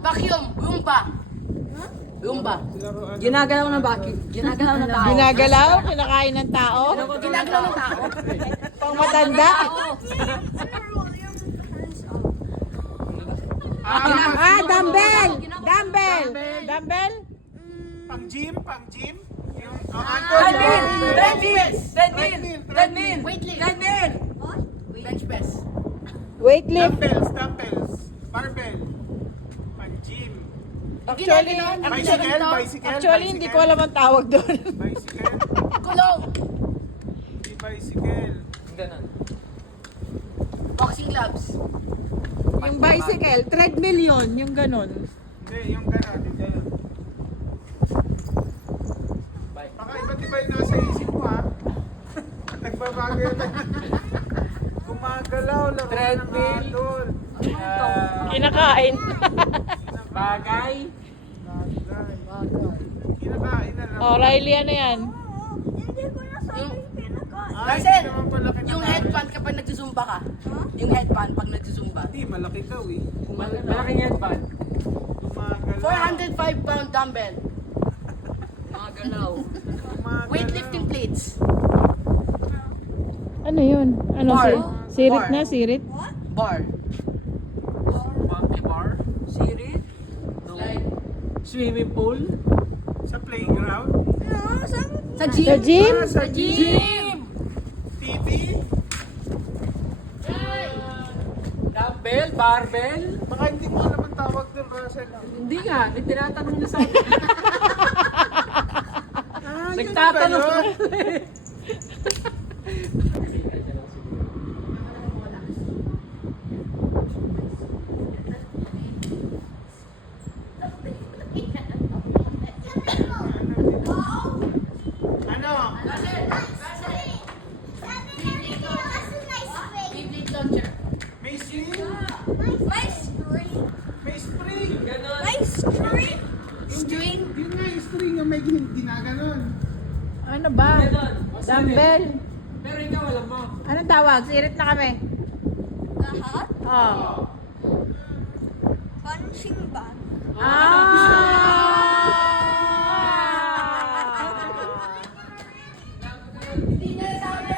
Vacuum. Roomba. Roomba. Ginagalaw ng vacuum. Ginagalaw ng tao. Ginagalaw, kinakain ng tao. Ginagalaw ng tao. Pang matanda. Dumbbell. Dumbbell. Dumbbell. Pang gym. Yung, Treadmill. Treadmill. Treadmill. Weightlifting. Treadmill. Bench press. Weightlift. Dumbbells. Barbell. Pang gym. Actually, Bicycle. hindi ko alam ang tawag doon. Bicycle. Kulong. Hindi bicycle. Boxing gloves. Yung bicycle, treadmill yun, yung ganun. Hindi, yung gano'n. Baka iba't iba yung nasa isip mo, ha? Nagbabago yun. Gumagalaw, laro ng idol. Kinakain. Bagay. Kinakain na lang. Oh, Riley, ano yan? Kasi, hindi naman pala kinakain. yung headband kapag nagsusumba ka. Yung headband pag nagsusumba. Hindi, malaki daw eh. Malaking headband. Gumagalaw. 405-pound dumbbell. Magalaw. Gumagalaw. Weightlifting plates. Ano yun? Ano Bar. sirit Bar. na, sirit? Bar. Monkey bar. Sirit. Like swimming pool. Sa playground. Sa gym. Sa gym? Sa gym. TV. Dumbbell, barbell. Baka hindi mo alam ang tawag doon, Russell. Hindi nga, may tinatanong niya sa akin. Ah, Nagtatanong yun ba ako. yun? Ano? Beyblade launcher. May swing? My string. May spring? My string. String. Yun nga yung string yung may ginaganon. Ano ba? Dumbbell? Pero ikaw alam mo. Anong tawag? Sirit na kami. Lahat. Oh. Punching bag. Hindi niya sabi.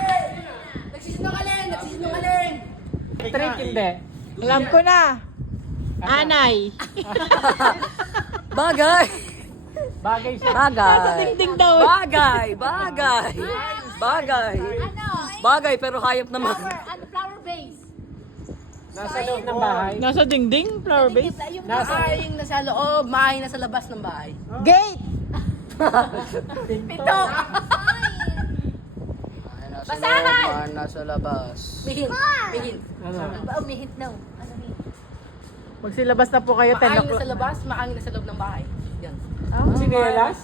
Nagsisinungaling. Nagsisinungaling. Trick hindi. Alam ko na. Anay. Bagay. Bagay siya. Bagay. Dingding daw. Bagay. Bagay. Bagay. Ano? Bagay pero hayop naman. Flower base. Nasa loob ng bahay. Nasa dingding, flower base. Yung Maayong nasa loob, maayong nasa labas ng bahay. Gate. Pitok! Basahan! Nasa labas. Mihin. Mihin. Umihit na. Ano hint? Magsilabas na po kayo, 10 Maayong o'clock. nasa labas, maayong nasa loob ng bahay. Yan. Sinelas?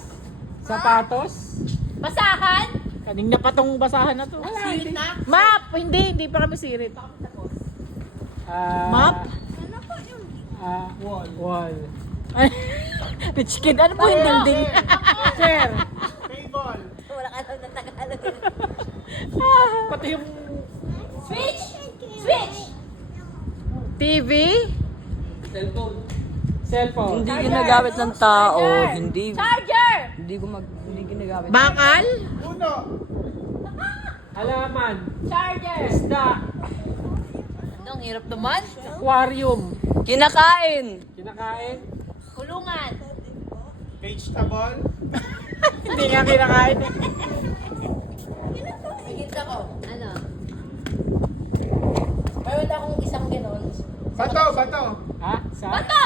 Sapatos? Basahan? Kanina pa tong basahan na to. Sirit na. Map! Hindi pa kami sirit. Map? Ano po yung Wall. Rich kid, ano po yung dingding? Chair. Table. wala ka lang na Tagalog. Pati yung Switch! Switch! TV? Cellphone. Hindi ginagamit ng tao. Hindi. Charger! Hindi ginagamit. Bakal? Uno. Halaman. Charger! Isda. Ang hirap naman. Aquarium. Kinakain. Kinakain. Kulungan. Vegetable. Hindi nga kinakain. Mihin ako. Ano? Mayroon akong isang ganon. Bato. Ha?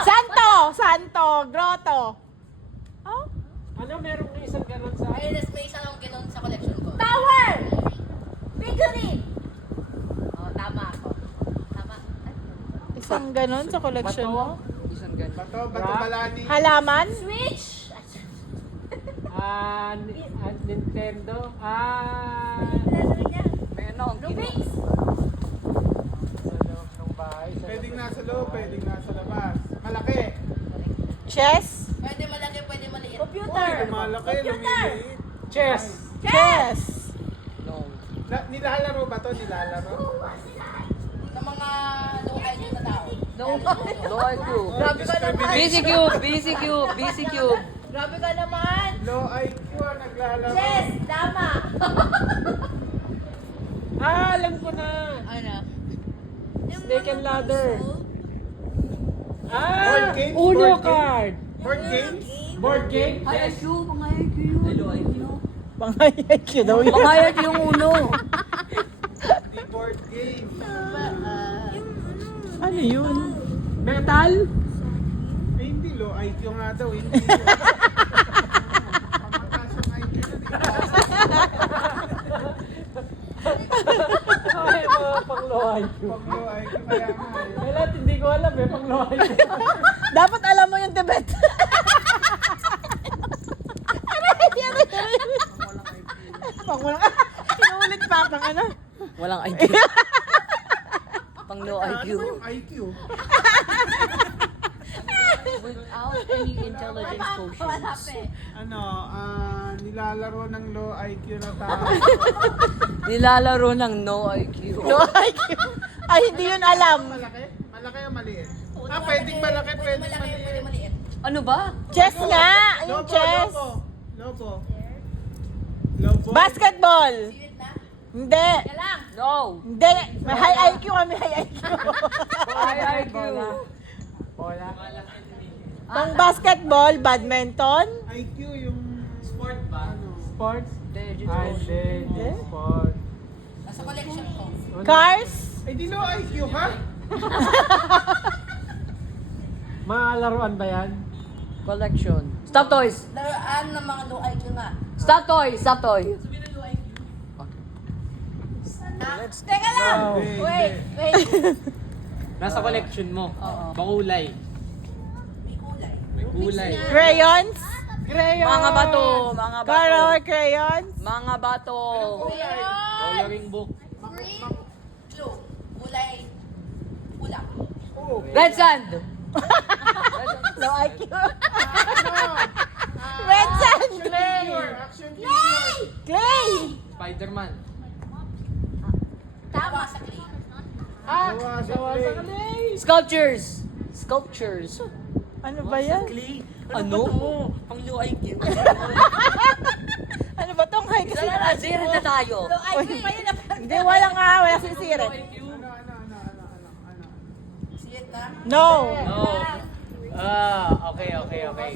Santo! Santo! Grotto! Oh? Ano meron ng isang ganon sa... May isa akong ganon sa collection ko. Tower! Figurine! Oh, tama ako. Tama. Isang ganon sa collection mo? Isang ganun. Bato balani. Halaman? Switch! Nintendo. Lalagay niya. May ano, ang Rubik's! Sa loob ng bahay. Pwedeng nasa loob, pwedeng nasa labas. Malaki. Chess? Pwede malaki, pwede maliit. Computer! Malaki, Computer! lumiliit. Chess. Chess! No. Nilalaro ba to? Nilalaro? Ng mga low IQ na tao. No IQ. Grabe ka naman. BC Cube, BC Cube, BC Cube. Grabe ka naman. Low IQ ang naglalaro. Chess, tama. Alam ko na. Ano? Snake and ladder. Board games, Uno board card. Board games? Board game? Ay, IQ, mga IQ yun. Pangayag yun daw yun. Mga IQ yung uno. Di board game. Ano yun? Metal? Eh, hindi low IQ nga daw. Hindi. Pamataas yung IQ na, di ba? Ay, mga pang-low IQ. Pag low IQ kaya nga. eh. Kaya lahat hindi ko alam eh, pang-low IQ. Dapat alam mo yung Tibet. Pang walang Sinulit pa, pang ano? Walang IQ. Pang low Ano IQ. ba yung IQ? Without any intelligence quotient. Ano, nilalaro ng low IQ na tao. Nilalaro ng no IQ. Low IQ. Ay, hindi yun alam. Malaki? Malaki o maliit? Pwedeng malaki, pwedeng maliit. Ano ba? Chess nga! Yung Lobo, chess. lobo. Lobo. Basketball. Hindi. No. Hindi. May high IQ kami, high IQ. High IQ. Bola. Pang basketball, badminton. IQ yung sport ba? Ano? Sports. Intelligence Ay, quotient. hindi. Sport. Nasa collection ko. Cars. Ay, di low IQ ka? Mga laruan ba yan? Collection. Stop toys. Laruan ng mga low IQ nga. Stop toy. Stop toy. Teka lang. Hindi, Wait, hindi. wait. Nasa collection mo. Makulay. May kulay. May kulay. Crayons. Crayons. Mga bato. Mga bato. Color crayons. Mga bato. Coloring book. Blue. Kulay. Ulap. Oh, Red sand. Low IQ. ano? Red sand. Action figure. Clay. Spider-Man. Tama sa clay. Gawa sa clay. Sculptures. Sculptures. Ano ba yan? Clay. Ano? Pang low IQ. Ano ba tong high kasi? Wala na. Zero na tayo. Low IQ pa yun. Hindi, wala nga. Wala sisirit. Ano? Silit na. No. No. Okay.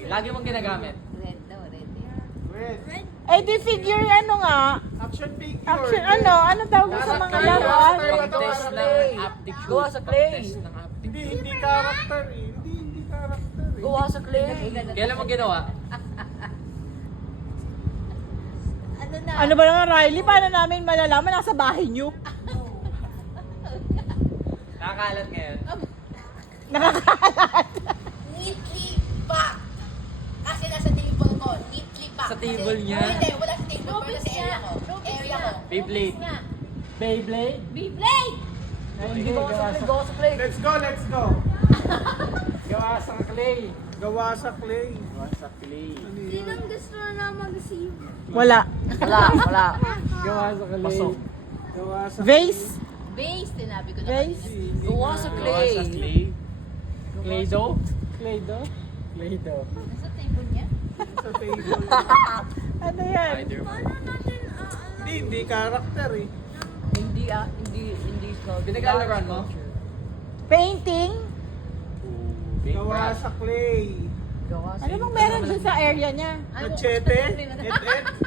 Lagi mong ginagamit. Red daw, red. Red. Eh, di figure ano nga. Action figure. Action, ano? Ano tawag sa mga laruan? Pag-test ng aptitude. Gawa sa clay. Pag-test ng aptitude. Hindi character eh. Hindi character eh. Gawa sa clay. Kailan mo ginawa? Ano na? Ano ba naman, Riley? Paano namin malalaman? Nasa bahay niyo. Nakakalat ngayon. Nakakalat. Neatly packed. Kasi nasa table ko. Neatly packed. Sa table niya? Hindi, wala sa table ko. Pero sa area ko. Area ko. Beyblade. Nga. Beyblade? Beyblade! Ay, hindi. Gawa sa clay. Let's go. Gawa sa clay. Gawa sa clay. Sa clay. Ano yun? gusto na mag-receive? Wala. Wala. Gawa sa clay. Pasok. Gawa sa Vase? Base, tinabi ko na Vase? kanina. Gawa sa Gawa clay. sa clay. Play-doh? Play-doh? Play-doh. Nasa table niya? Sa table. Ano yan? Spider-Man. Hindi character eh. Hindi Pinag-alaran mo? Painting? Gawa sa clay. Ano bang meron dun sa area niya? Machete?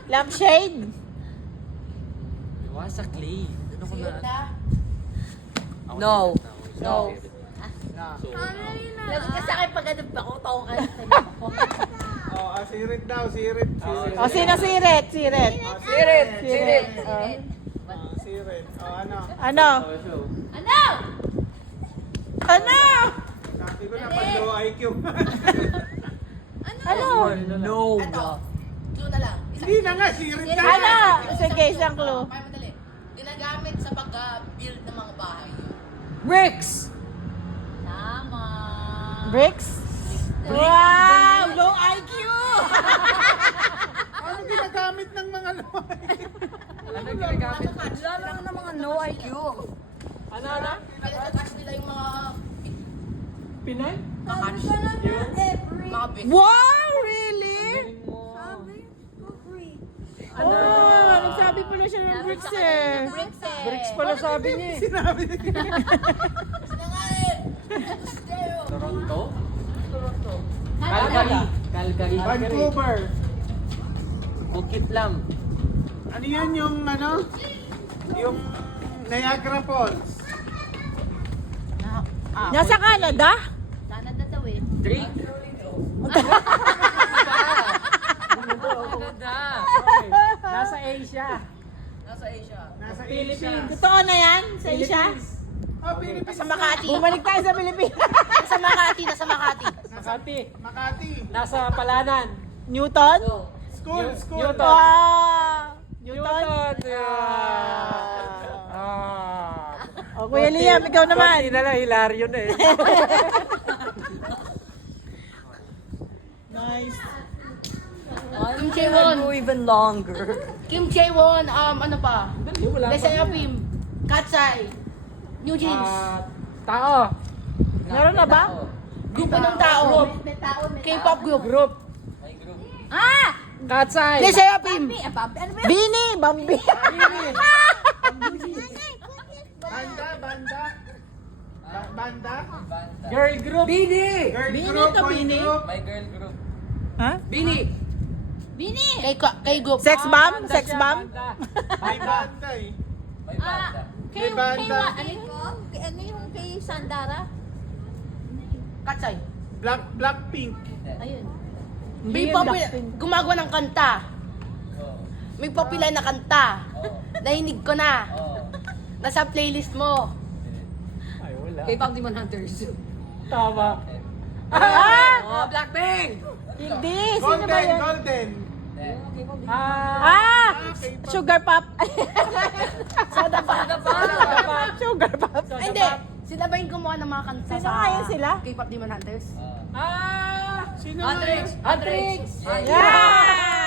Lampshade? Gawa sa clay. Ano ko Silit na? na. No. No. Lagot ka sa akin pag ano pa ko, taong ka. Oh, sirit daw, sirit. O, sino sirit? Sirit. Sirit. Sirit. Sirit. Oh, ano? Ano? Ano? Ano? Sabi ko na, pag low IQ. Ano? No. Ito. Clue na lang. Hindi na nga, sirit na. Ano? Sige, isang clue. Kaya madali. Ginagamit sa pag-build ng mga bahay. Bricks. Tama. Bricks? Wow! Low IQ! Ano ginagamit ng mga low IQ? Ano ginagamit? Wala lang ng mga no IQ. Ano? Pinatouch nila yung mga Pinay? Kakats. Mga bit. Wow, really? Galing mo. Oh, nagsabi pala siya ng bricks eh. Bricks eh. Bricks pala sabi niya eh. Sinabi niya. Toronto? Calgary. Calgary. Vancouver. Bukit lang. Ano yan yung ano? Yung Niagara Falls. Nasa Canada? Canada daw eh. Drake. Canada. Nasa Asia. Nasa Asia. Nasa Philippines. Totoo na yan? Sa Asia? Oh, Philippines. Sa Makati. Bumalik tayo sa Pilipinas. Sa Makati. Nasa Makati. Makati. Makati. Nasa Palanan. Newton? School. Newton. Wow! Newton? O, Kuya Liam, ikaw naman. Hindi na lang, hilaryo na eh. Nice. Kim Jae-won. Go even longer. Kim Jae-won. Ano pa? Wala pa. Lesayapim. Katsay. New Jeans. Tao. Meron na ba? Grupo ng tao. May tao, may K-pop group. Group. May group. Ah! Katsay. Lesayapim. Ano ba? Bini, Bambi. Banda. Banda. Girl group. Bini. Girl Bini group. to boy Bini. group. My girl group. Ha? Bini. Bini! Kay group. Sex bomb? Banda Sex siya, bomb? banda. May banda eh. May banda. May banda. Ano yung kay Sandara? Katsay. Blackpink. Ayun. May gumagawa ng kanta. May popular na kanta. Nahinig ko na. Nasa playlist mo. Ay, wala. K-pop Demon Hunters. Tama. Ah! Blackpink. Hindi, sino ba yun? Golden. Ah! Sugar Pop. Soda pa. Sugar Pop. Hindi. Sila ba yung gumawa ng mga kanta Sino nga yun sila? K-pop Demon Hunters? Sino Huntrix. Huntrix. Yeah!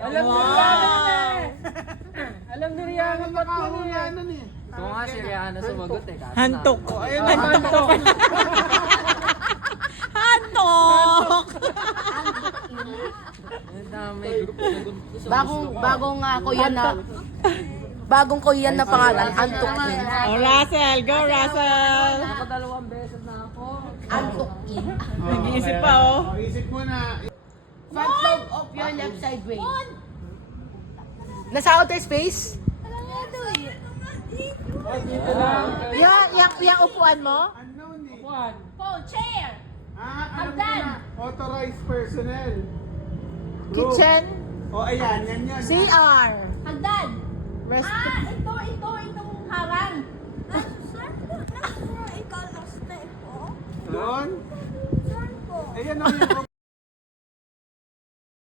Alam ni Rihanna eh. Alam ni Rihanna ba't yun eh. Ano eh? Kung nga si Rihanna sumagot eh. kaso Hantok. na- Ayun Hantok. Hantok! Ang dami, group na gusto. Bagong Korean na pangalan, Antok In. Oh, Russell. Go, Russell. Nakadalawang beses na ako. Antok In. Nag-iisip pa, oh. Isip mo na. Front lobe of your left side brain. Nasa outer space? Dito lang. Yung upuan mo? Unknown eh. One. Phone, chair! Alam ko na. Authorized personnel. Group. Kitchen? O ayan, yan yan. CR. Hagdan! Rest. Itong harang. Doon. Ayan o yung